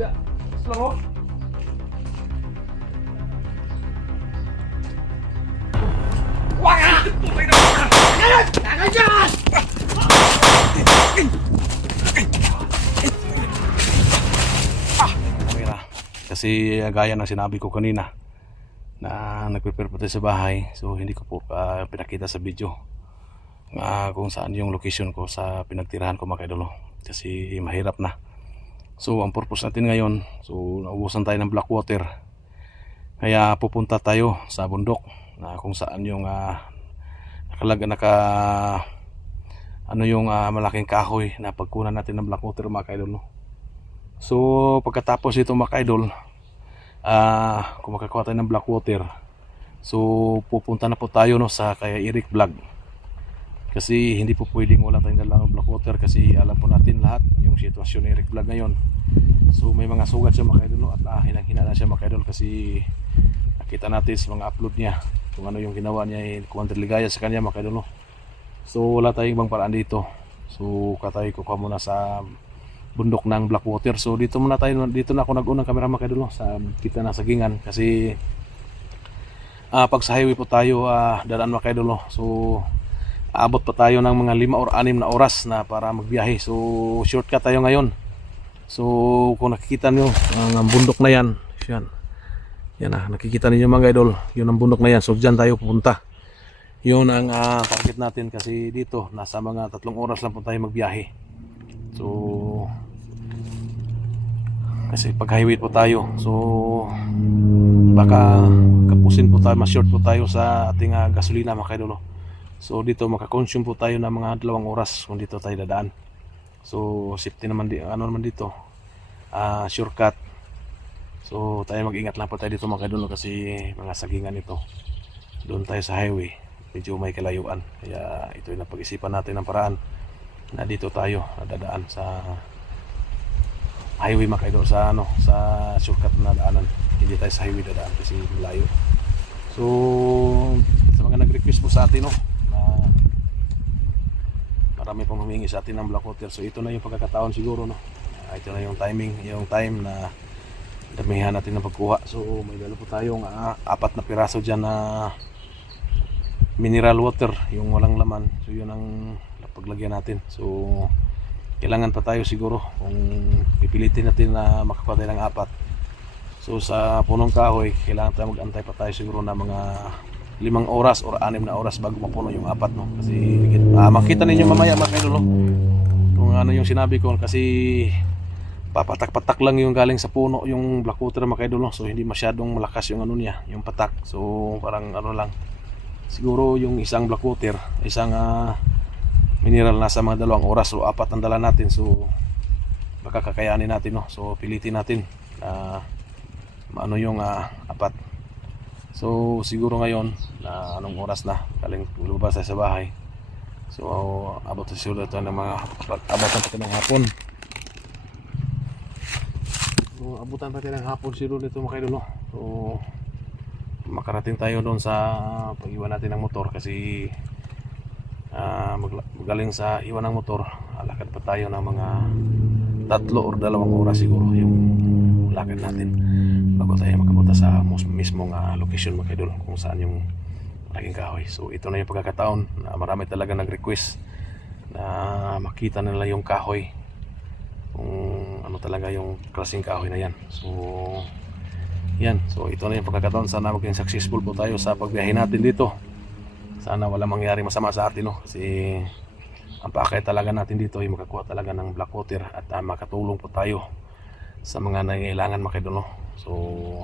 ya. Selangor. Wah! Kamera. Kasi gaya ng sinabi ko kanina na nag-prepare po tayo sa bahay, so hindi ko po pinakita sa video kung saan yung location ko sa pinagtirahan ko mga kaidolo kasi mahirap na. So ang purpose natin ngayon, so naubusan tayo ng black water, kaya pupunta tayo sa bundok na kung saan yung malaking kahoy na pagkunan natin ng black water mga kaidolo. So pagkatapos ito mga kaidol, kung makakuha tayo ng black water, so pupunta na po tayo sa kay Eric Vlog, kasi hindi po pwedeng wala tayong dalang black water kasi alam po natin lahat yung sitwasyon ni Eric Vlog ngayon. So may mga sugat siya mga kaidol at hinang-hina na siya mga kaidol kasi nakita natin sa mga upload niya kung ano yung ginawa niya kung ang ligaya sa kanya mga kaidol. So wala tayong ibang paraan dito, so katay kukuha muna sa bundok ng black water. So dito na ako nag-unang camera mga kaidol sa kita na sagingan kasi pag sa highway po tayo dadaan mga kaidol. So aabot pa tayo ng mga 5 or 6 na oras na para magbiyahe, so shortcut tayo ngayon. So kung nakikita nyo ang bundok na yan, nakikita niyo mga idol, yun ang bundok na yan, so dyan tayo pupunta. Yun ang target natin kasi dito nasa mga 3 oras lang po tayo magbiyahe. So kasi pag highway po tayo, so baka kapusin po tayo, mas-short po tayo sa ating gasolina mga kaidolo. So dito makakonsume po tayo ng mga 2 oras kung dito tayo dadaan. So safety naman dito, shortcut. So tayo mag-ingat lang po tayo dito mga kaidolo kasi mga sagingan ito. Doon tayo sa highway, medyo may kalayuan, kaya ito yung napag-isipan natin ng paraan na dito tayo dadaan sa highway mga kaidol, sa shortcut na daanan, hindi tayo sa highway dadaan kasi malayo. So sa mga nag-request po sa atin na marami pong humingi sa atin ng black water, so ito na yung pagkakataon siguro ito na yung time na damihan natin ng pagkuha. So may dala po tayong 4 na piraso dyan na mineral water, yung walang laman, so yun ang paglagyan natin. So kailangan pa tayo siguro kung pipilitin natin na makakuha tayo ng 4. So sa punong kahoy kailangan tayo mag-antay pa tayo siguro na mga 5 oras or 6 na oras bago mapuno yung 4 kasi makita ninyo mamaya mga kaidol kung ano yung sinabi ko, kasi papatak-patak lang yung galing sa puno yung black water mga kaidol. So hindi masyadong malakas yung niya, yung patak. So parang lang siguro yung isang black water, isang mineral nasa mga 2 oras, so 4 ang dala natin, so baka kakayanin natin so pilitin natin yung 4. So siguro ngayon na anong oras na galing lumabas tayo sa bahay, so abot na siguro ito ng mga abutan natin ng hapon. So abutan natin ng hapon siguro nito mga kaidol. So makarating tayo doon sa pag-iwan natin ng motor kasi magaling sa iwan ng motor, lakad pa tayo ng mga 3 or 2 oras siguro yung lakad natin bago tayo makapunta sa mismong location mga kaidol kung saan yung malaking kahoy. So ito na yung pagkakataon na marami talaga nag-request na makita nila yung kahoy, kung ano talaga yung klaseng kahoy na yan. So yan, so ito na yung pagkakataon, sana maging successful po tayo sa pagbiyahe natin dito. Sana wala mangyari masama sa atin kasi ang pakay talaga natin dito ay makakuha talaga ng black water at makatulong po tayo sa mga nangailangan mga kaidol. So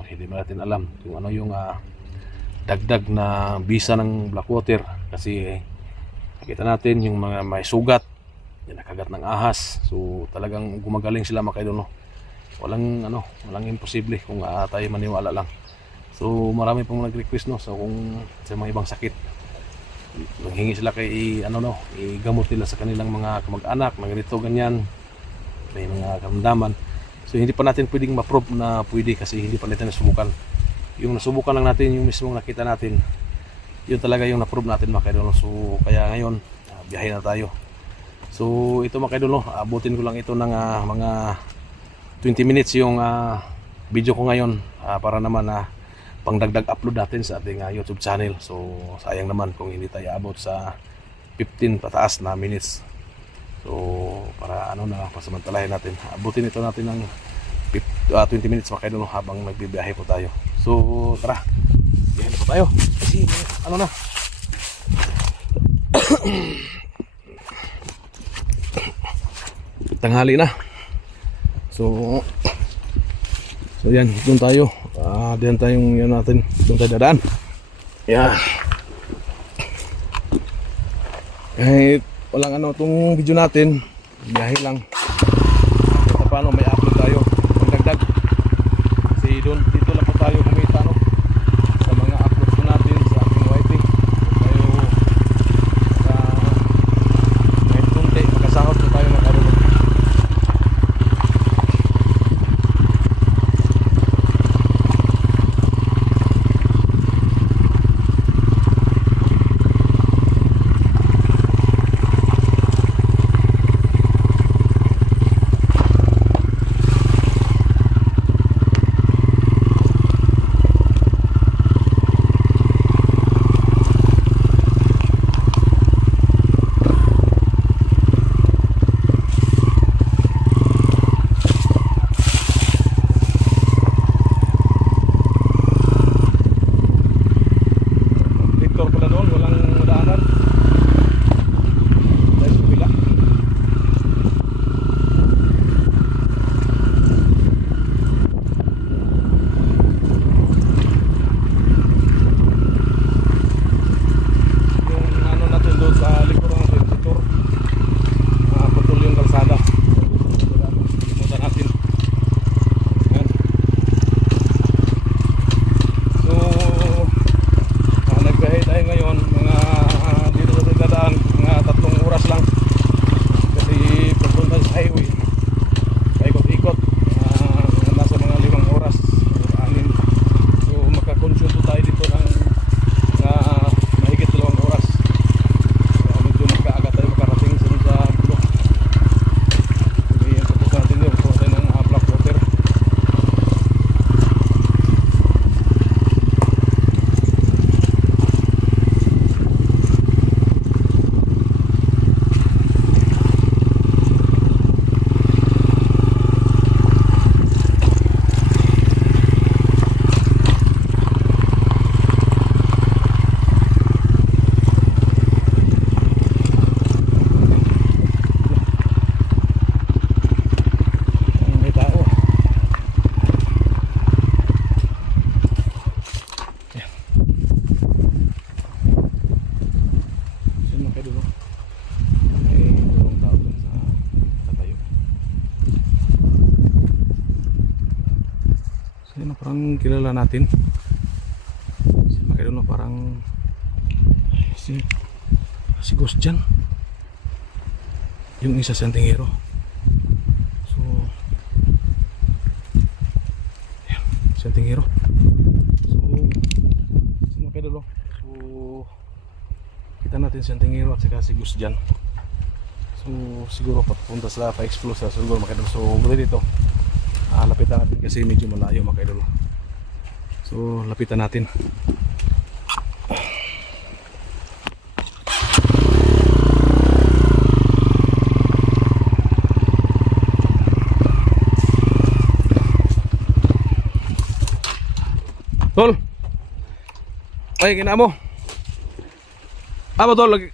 hindi natin alam kung ano yung dagdag na bisa ng black water kasi nakita natin yung mga may sugat, yung nakagat ng ahas, so talagang gumagaling sila mga kaidol. Walang imposible kung tayo maniwala lang. So marami pong nag-request so kung sa mga ibang sakit nanghingi sila kay igamot nila sa kanilang mga kamag-anak, mga ganito ganyan, may mga karamdaman. So hindi pa natin pwedeng ma-prove na pwede kasi hindi pa natin nasubukan. Yung nasubukan lang natin, yung mismong nakita natin, yun talaga yung na-prove natin mga kaidol. So kaya ngayon biyahe na tayo. So ito mga kaidol, abutin ko lang ito ng mga 20 minutes yung video ko ngayon para naman pangdagdag upload natin sa ating YouTube channel. So sayang naman kung hindi tayo abot sa 15 pataas na minutes. So para ano na pasamantalahin natin, abutin ito natin ng 20 minutes mga idol habang nagbibiyahe po tayo. So tara, biyahe na po tayo kasi ano na tanghali na. So yan, doon tayo. Diyan tayong yan natin. Doon tayo dadaan. Yan. Kahit walang ano itong video natin, biyahe lang. Kahit paano may upload tayo. Pagdagdag. Kasi doon, dito lang po tayo kumita no? Sa mga upload po natin sa ating YT. Tayo kahit kunti, makasahod po tayo mga karulog. Parang kilala natin si Makedon, parang si Ghost dyan, yung isa Santingero. So yan, Santingero. So si Makedon, so kita natin Santingero at saka si Ghost dyan. So siguro papunta sila pa-explore sa siguro Makedon. So muli dito lapitan natin kasi medyo malayo mga idol. So lapitan natin. Tol, ay gina mo. Ba tol, lagi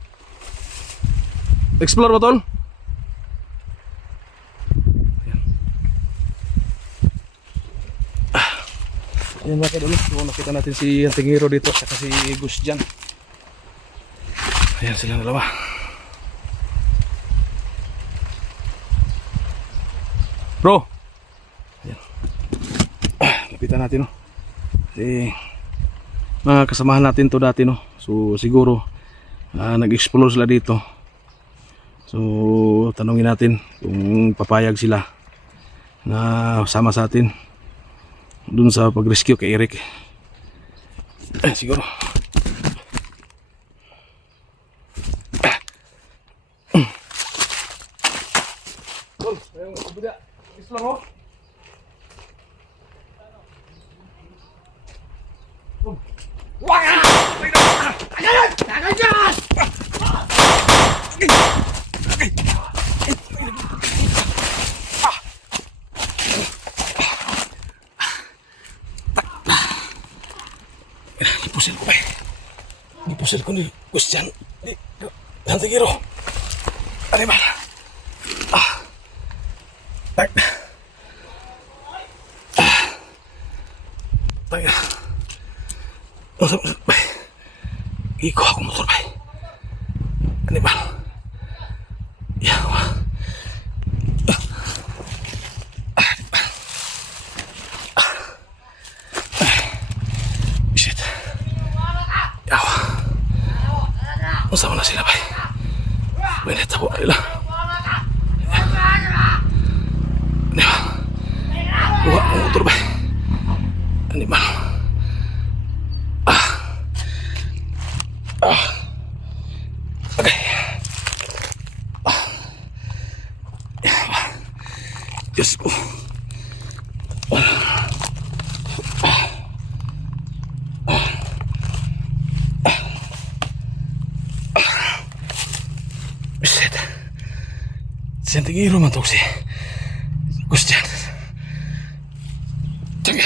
explore ba tol? Ayan mga kadolo, so nakita natin si Santingero dito at si Gus dyan. Ayan silang dalawa. Bro, ayan. Lapitan natin no. Kasi mga kasamahan natin to dati no. So siguro nag-explore sila dito. So tanungin natin kung papayag sila na sama sa atin dun sa pag-rescue kay Eric. Siguro Tol, ayun, explore mo. Ipusil ko ba eh. Ipusil ko ni Christian. Nanti Giro. Ano ba? Ay. Ay. Masuk. Iko ako motor ba? Ano ba? Yawa. Shit. Yawa. Masama na sila ba? May netabo na nila. Ano ba? Kuha ang motor ba? Ano ba? Okay. Diyos ko. Shit. Santigiro man to si Christian. Taga.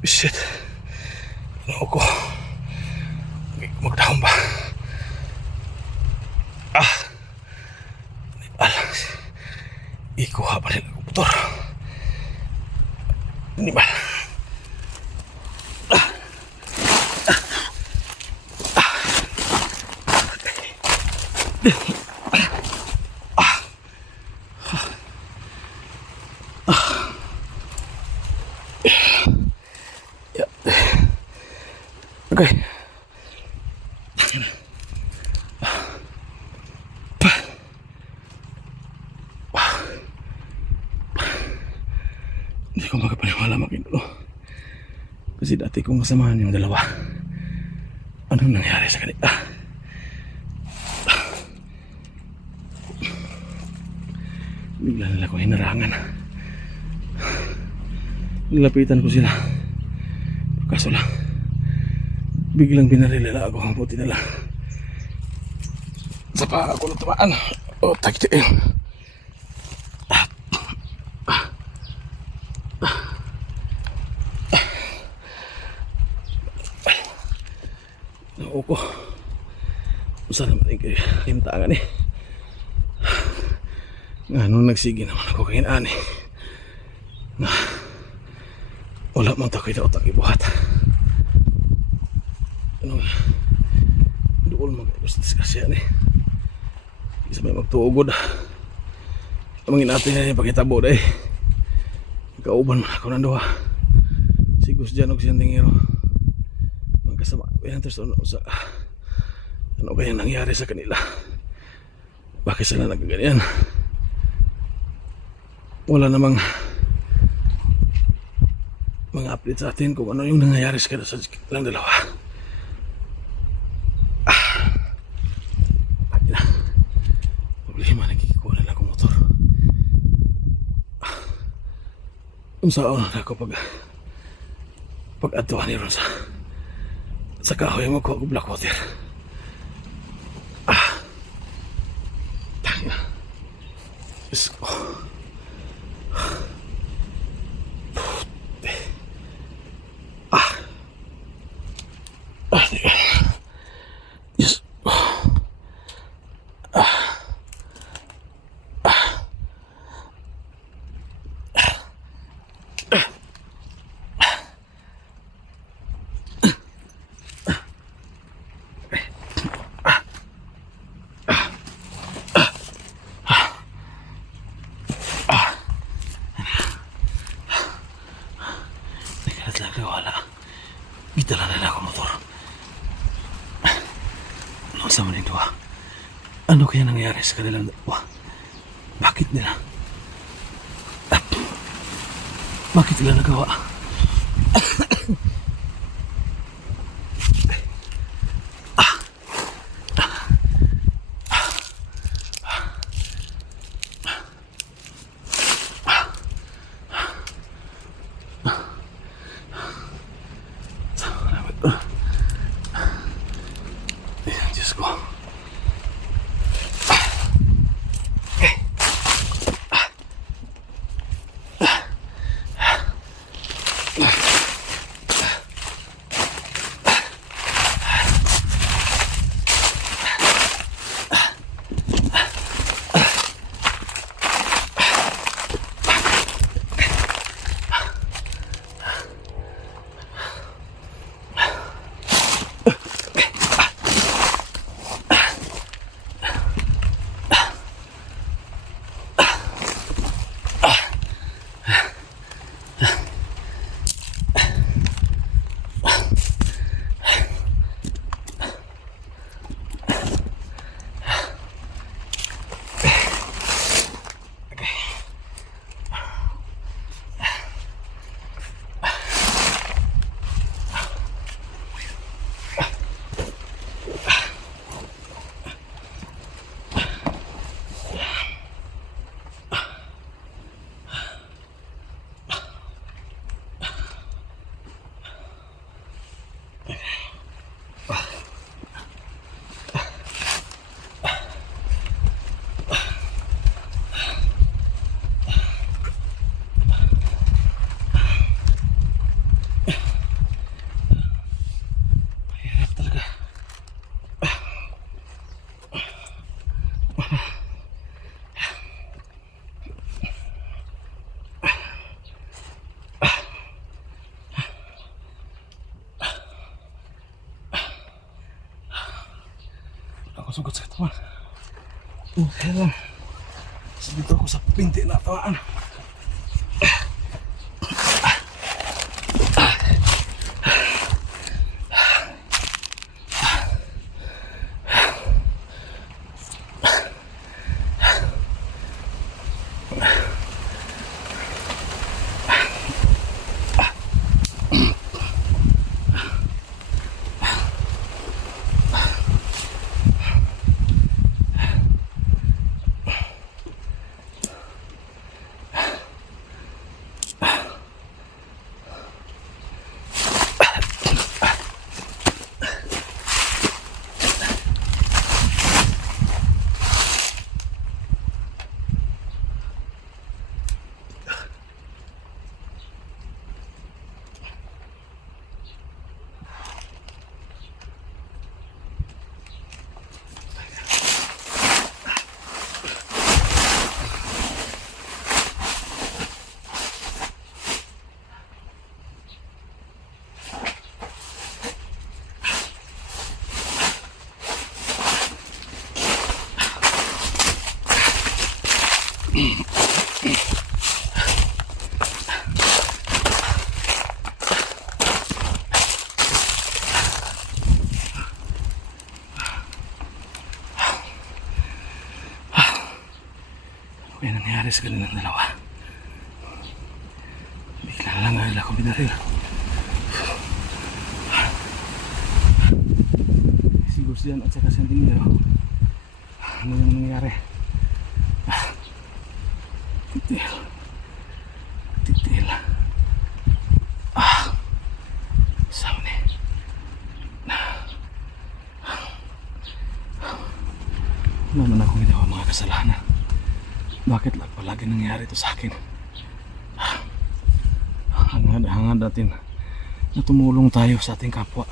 Shit. Ano ko? Magdahon ba? Alang. Ikuha pa rin ang motor. Hindi ba? Okay. Hindi ko makapaniwala makinulo. Kasi dati kong kasamahan yung dalawa. Anong nangyari sa kanila? Bigla nila ko hinarangan. Nilapitan ko sila. Kaso lang, biglang binarila ako ang puti nila. Sa pa ako natamaan. O, takti eh. Ako ko. Usa naman yung kintangan eh. Nga nung nagsige naman ako kainaan eh. Nga wala man tako'y daot ang ibuhat. Ano nga dool mga diskusyon eh. Isa may magtuugod. Amangin natin na yung pakitabo dahil kauban man ako nandoha. Si Gus dyan o siyang tingiro. Magkasama yan terus ano kaya nangyari sa kanila? Bakit sila nagkaganyan? Wala namang mga update sa atin kung ano yung nangyayari sa kanilang dalawa. Problema, nagkikikuha na lang akong motor. Kung saan na ako pag-atuan niyo sa kahoy mo ko black water. Tanga. Diyos ko. Yes. Wala. Gitala na ako motor. Ano sa manin doa? Ano kaya nangyari sa kanilang dalawa? Bakit nila? Bakit nila nagawa? akong sugat sa katawan. Oh, kaya lang. Kasi dito ako sa pinti na tawaan. Ano yung nangyari sa kanilang dalawa? Bigla lang nga nila ako binaril. Si Gustian at saka si Antinero. Ano yung nangyari? Titil. Titil. Saan ni? Wala man akong ginawa mga kasalanan. Bakit lang palagi nangyari ito sa akin? Hangad natin na tumulong tayo sa ating kapwa.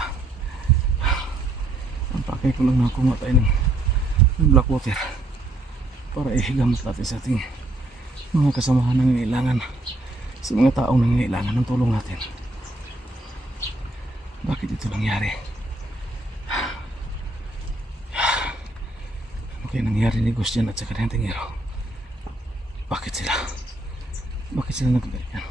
Ang pakay ko lang na kumatay ng Blackwater para ihigamot natin sa ating mga kasamahan na nangangailangan, sa mga taong nangangailangan ng tulong natin. Bakit ito nangyari? Ano kaya nangyari ni Gustian at saka ni Antinero? Bakit sila nagkaganyan?